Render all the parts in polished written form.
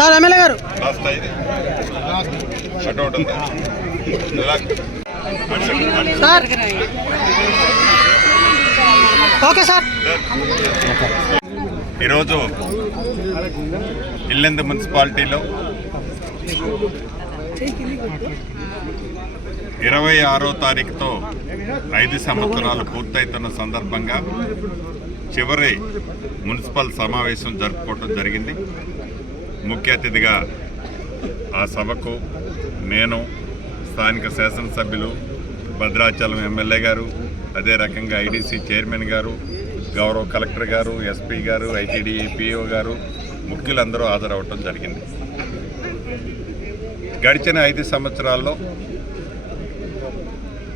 Sir MLA గారు sir okay sir. ఈరోజు ఇల్లెందు మున్సిపాలిటీలో 26వ తారీఖుతో 5 సంవత్సరాలు పూర్తవుతున్న సందర్భంగా చివరి మున్సిపల్ సమావేశం జరుపుకోవడం జరిగింది. ముఖ్య అతిథిగా ఆ సభకు నేను, స్థానిక శాసనసభ్యులు, భద్రాచలం ఎమ్మెల్యే గారు, అదే రకంగా ఐడీసీ చైర్మన్ గారు, గౌరవ కలెక్టర్ గారు, ఎస్పీ గారు, ఐటీడీ పిఓ గారు, ముఖ్యులందరూ హాజరవటం జరిగింది. గడిచిన 5 సంవత్సరాల్లో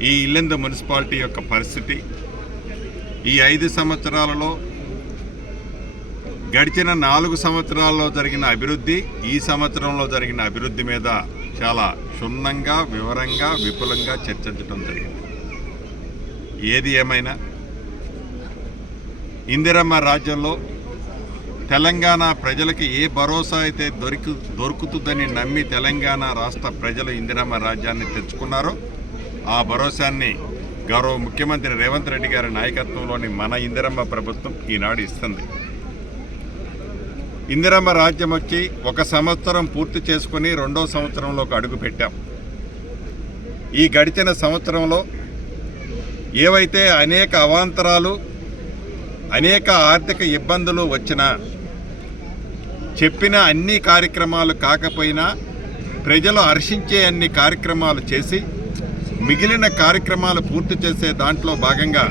ఈ ఇల్లెందు మున్సిపాలిటీ యొక్క పరిస్థితి, ఈ 5 సంవత్సరాలలో గడిచిన 4 సంవత్సరాల్లో జరిగిన అభివృద్ధి, ఈ సంవత్సరంలో జరిగిన అభివృద్ధి మీద చాలా క్షుణ్ణంగా, వివరంగా, విపులంగా చర్చించడం జరిగింది. ఏది ఏమైనా ఇందిరమ్మ రాజ్యంలో తెలంగాణ ప్రజలకి ఏ భరోసా అయితే దొరుకుతుందని నమ్మి తెలంగాణ రాష్ట్ర ప్రజలు ఇందిరమ్మ రాజ్యాన్ని తెచ్చుకున్నారో ఆ భరోసాన్ని గౌరవ ముఖ్యమంత్రి రేవంత్ రెడ్డి గారి నాయకత్వంలోని మన ఇందిరమ్మ ప్రభుత్వం ఈనాడు ఇస్తుంది. ఇందిరమ్మ రాజ్యం వచ్చి 1 సంవత్సరం పూర్తి చేసుకుని 2వ సంవత్సరంలోకి అడుగు పెట్టాం. ఈ గడిచిన సంవత్సరంలో ఏవైతే అనేక అవాంతరాలు, అనేక ఆర్థిక ఇబ్బందులు వచ్చినా, చెప్పిన అన్ని కార్యక్రమాలు కాకపోయినా ప్రజలు హర్షించే అన్ని కార్యక్రమాలు చేసి మిగిలిన కార్యక్రమాలు పూర్తి చేసే దాంట్లో భాగంగా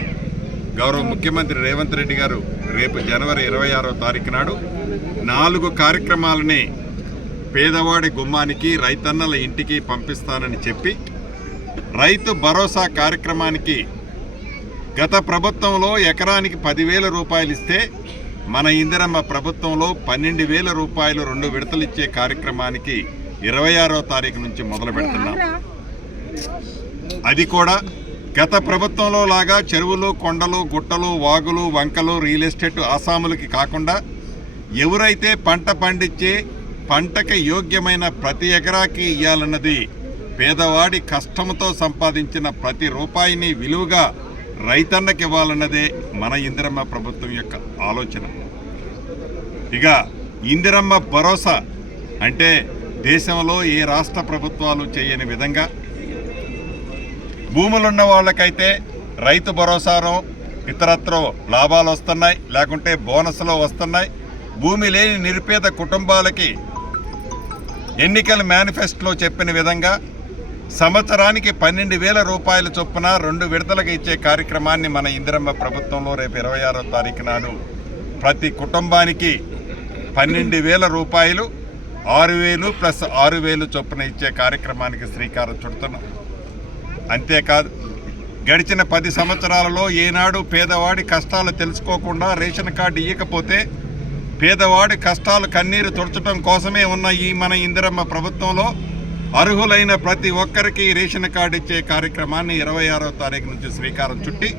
గౌరవ ముఖ్యమంత్రి రేవంత్ రెడ్డి గారు రేపు జనవరి 26వ తారీఖు నాడు 4 కార్యక్రమాలని పేదవాడి గుమ్మానికి, రైతన్నల ఇంటికి పంపిస్తానని చెప్పి రైతు భరోసా కార్యక్రమానికి గత ప్రభుత్వంలో ఎకరానికి 10,000 రూపాయలు ఇస్తే మన ఇందిరమ్మ ప్రభుత్వంలో 12,000 రూపాయలు 2 విడతలు ఇచ్చే కార్యక్రమానికి 26వ తారీఖు నుంచి మొదలు పెడుతున్నాం. అది కూడా గత ప్రభుత్వంలో లాగా చెరువులు, కొండలు, గుట్టలు, వాగులు, వంకలు, రియల్ ఎస్టేట్ ఆసాములకి కాకుండా ఎవరైతే పంట పండించే పంటకి యోగ్యమైన ప్రతి ఎకరాకి ఇవ్వాలన్నది, పేదవాడి కష్టంతో సంపాదించిన ప్రతి రూపాయిని విలువగా రైతన్నకి ఇవ్వాలన్నదే మన ఇందిరమ్మ ప్రభుత్వం యొక్క ఆలోచన. ఇక ఇందిరమ్మ భరోసా అంటే దేశంలో ఏ రాష్ట్ర ప్రభుత్వాలు చేయని విధంగా భూములున్న వాళ్ళకైతే రైతు భరోసాలో ఇతరత్ర లాభాలు వస్తున్నాయి, లేకుంటే బోనస్లో వస్తున్నాయి. భూమి లేని నిరుపేద కుటుంబాలకి ఎన్నికల మేనిఫెస్టోలో చెప్పిన విధంగా సంవత్సరానికి 12,000 రూపాయల చొప్పున 2 విడతలకు ఇచ్చే కార్యక్రమాన్ని మన ఇందిరమ్మ ప్రభుత్వంలో రేపు 26వ తారీఖు నాడు ప్రతి కుటుంబానికి 12,000 రూపాయలు, 6,000 ప్లస్ 6,000 చొప్పున ఇచ్చే కార్యక్రమానికి శ్రీకారం చుడుతున్నాం. అంతేకాదు, గడిచిన 10 సంవత్సరాలలో ఏనాడు పేదవాడి కష్టాలు తెలుసుకోకుండా రేషన్ కార్డు ఇవ్వకపోతే పేదవాడి కష్టాలు కన్నీరు తుడచడం కోసమే ఉన్న ఈ మన ఇందిరమ్మ ప్రభుత్వంలో అర్హులైన ప్రతి ఒక్కరికి రేషన్ కార్డు ఇచ్చే కార్యక్రమాన్ని 26వ తారీఖు నుంచి శ్రీకారం చుట్టి,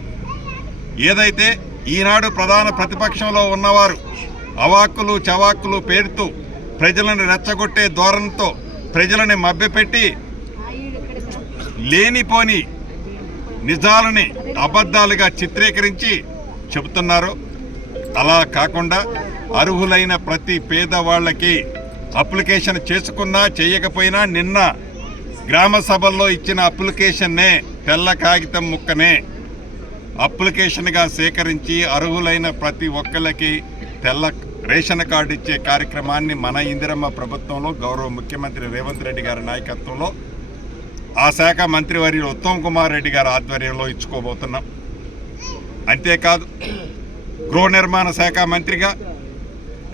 ఏదైతే ఈనాడు ప్రధాన ప్రతిపక్షంలో ఉన్నవారు అవాక్కులు చవాక్కులు పేరుతూ ప్రజలను రెచ్చగొట్టే ధోరణితో ప్రజలని మభ్యపెట్టి లేనిపోని నిజాలని అబద్ధాలుగా చిత్రీకరించి చెబుతున్నారు. అలా కాకుండా అర్హులైన ప్రతి పేదవాళ్ళకి అప్లికేషన్ చేసుకున్నా చేయకపోయినా నిన్న గ్రామ సభల్లో ఇచ్చిన అప్లికేషన్నే, తెల్ల కాగితం ముక్కనే అప్లికేషన్గా సేకరించి అర్హులైన ప్రతి ఒక్కరికి తెల్ల రేషన్ కార్డు ఇచ్చే కార్యక్రమాన్ని మన ఇందిరమ్మ ప్రభుత్వంలో గౌరవ ముఖ్యమంత్రి రేవంత్ రెడ్డి గారి నాయకత్వంలో ఆ శాఖ మంత్రివర్యులు ఉత్తమ్ కుమార్ రెడ్డి గారి ఆధ్వర్యంలో ఇచ్చుకోబోతున్నాం. అంతేకాదు, గృహ నిర్మాణ శాఖ మంత్రిగా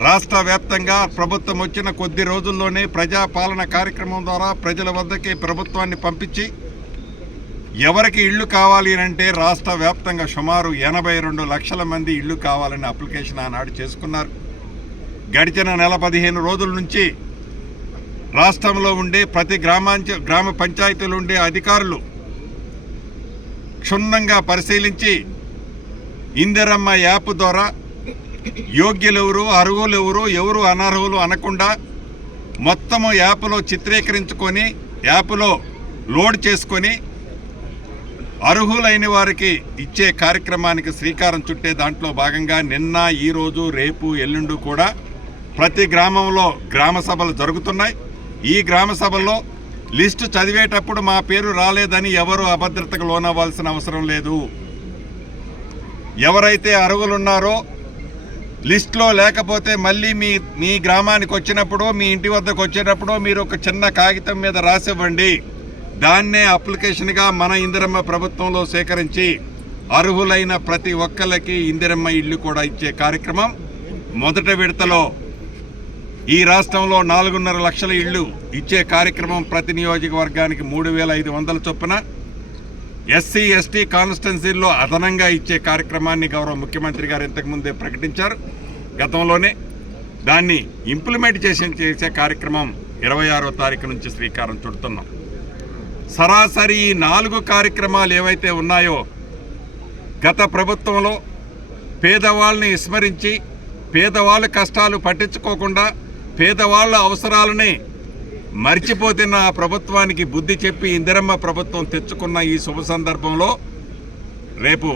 రాష్ట్ర వ్యాప్తంగా ప్రభుత్వం వచ్చిన కొద్ది రోజుల్లోనే ప్రజాపాలన కార్యక్రమం ద్వారా ప్రజల వద్దకి ప్రభుత్వాన్ని పంపించి ఎవరికి ఇళ్ళు కావాలి అంటే రాష్ట్ర వ్యాప్తంగా సుమారు 82 లక్షల మంది ఇళ్ళు కావాలని అప్లికేషన్ ఆనాడు చేసుకున్నారు. గడిచిన నెల 15 రోజుల నుంచి రాష్ట్రంలో ఉండే ప్రతి గ్రామ పంచాయతీలు ఉండే అధికారులు క్షుణ్ణంగా పరిశీలించి ఇందిరమ్మ యాప్ ద్వారా యోగ్యులెవరు, అర్హులెవరు, ఎవరు అనర్హులు అనకుండా మొత్తము యాప్లో చిత్రీకరించుకొని యాప్లో లోడ్ చేసుకొని అర్హులైన వారికి ఇచ్చే కార్యక్రమానికి శ్రీకారం చుట్టే దాంట్లో భాగంగా నిన్న, ఈరోజు, రేపు, ఎల్లుండి కూడా ప్రతి గ్రామంలో గ్రామ సభలు జరుగుతున్నాయి. ఈ గ్రామ సభల్లో లిస్టు చదివేటప్పుడు మా పేరు రాలేదని ఎవరు అభద్రతకు లోనవ్వాల్సిన అవసరం లేదు. ఎవరైతే అర్హులున్నారో లిస్టులో లేకపోతే మళ్ళీ మీ గ్రామానికి వచ్చినప్పుడు, మీ ఇంటి వద్దకు వచ్చేటప్పుడు మీరు ఒక చిన్న కాగితం మీద రాసివ్వండి. దాన్నే అప్లికేషన్గా మన ఇందిరమ్మ ప్రభుత్వంలో సేకరించి అర్హులైన ప్రతి ఒక్కరికి ఇందిరమ్మ ఇల్లు కూడా ఇచ్చే కార్యక్రమం మొదటి విడతలో ఈ రాష్ట్రంలో 4.5 లక్షల ఇళ్ళు ఇచ్చే కార్యక్రమం ప్రతి నియోజకవర్గానికి 3,500 చొప్పున ఎస్సీ ఎస్టీ కాన్స్టిట్యున్సీల్లో అదనంగా ఇచ్చే కార్యక్రమాన్ని గౌరవ ముఖ్యమంత్రి గారు ఇంతకుముందే ప్రకటించారు. గతంలోనే దాన్ని ఇంప్లిమెంట్ చేసే కార్యక్రమం 26వ తారీఖు నుంచి శ్రీకారం చుడుతున్నాం. సరాసరి ఈ 4 కార్యక్రమాలు ఏవైతే ఉన్నాయో గత ప్రభుత్వంలో పేదవాళ్ళని విస్మరించి, పేదవాళ్ళ కష్టాలు పట్టించుకోకుండా, పేదవాళ్ళ అవసరాలని మర్చిపోతున్న ఆ ప్రభుత్వానికి బుద్ధి చెప్పి ఇందిరమ్మ ప్రభుత్వం తెచ్చుకున్న ఈ శుభ సందర్భంలో రేపు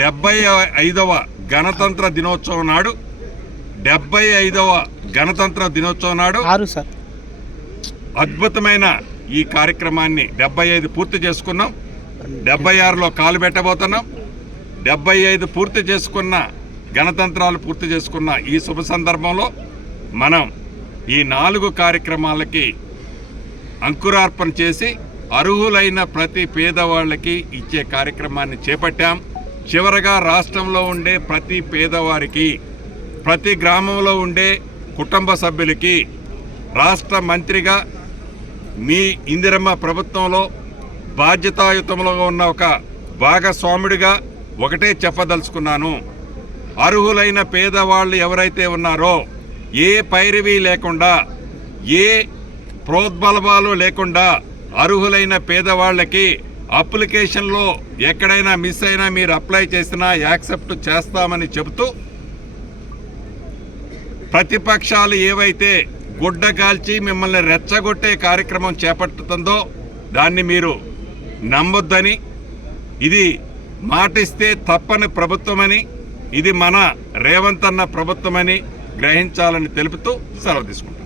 75వ గణతంత్ర దినోత్సవం నాడు 75వ గణతంత్ర దినోత్సవం నాడు అద్భుతమైన ఈ కార్యక్రమాన్ని 75 పూర్తి చేసుకున్నాం. 76లో కాలు పెట్టబోతున్నాం. 75 పూర్తి చేసుకున్న గణతంత్రాలు పూర్తి చేసుకున్న ఈ శుభ సందర్భంలో మనం ఈ 4 కార్యక్రమాలకి అంకురార్పణ చేసి అర్హులైన ప్రతి పేదవాళ్ళకి ఇచ్చే కార్యక్రమాన్ని చేపట్టాం. చివరగా రాష్ట్రంలో ఉండే ప్రతి పేదవారికి, ప్రతి గ్రామంలో ఉండే కుటుంబ సభ్యులకి రాష్ట్ర మంత్రిగా మీ ఇందిరమ్మ ప్రభుత్వంలో బాధ్యతాయుతంలో ఉన్న ఒక భాగస్వాముడిగా ఒకటే చెప్పదలుచుకున్నాను. అర్హులైన పేదవాళ్ళు ఎవరైతే ఉన్నారో ఏ పైరవీ లేకుండా, ఏ ప్రోద్బలబాలు లేకుండా అర్హులైన పేదవాళ్ళకి అప్లికేషన్లో ఎక్కడైనా మిస్ అయినా మీరు అప్లై చేసినా యాక్సెప్ట్ చేస్తామని చెబుతూ ప్రతిపక్షాలు ఏవైతే గుడ్డ కాల్చి మిమ్మల్ని రెచ్చగొట్టే కార్యక్రమం చేపట్టుతుందో దాన్ని మీరు నమ్మొద్దని, ఇది మాటిస్తే తప్పని ప్రభుత్వమని, ఇది మన రేవంత్ అన్న ప్రభుత్వమని గ్రహించాలని తెలుపుతూ సెలవు తీసుకుంటాం.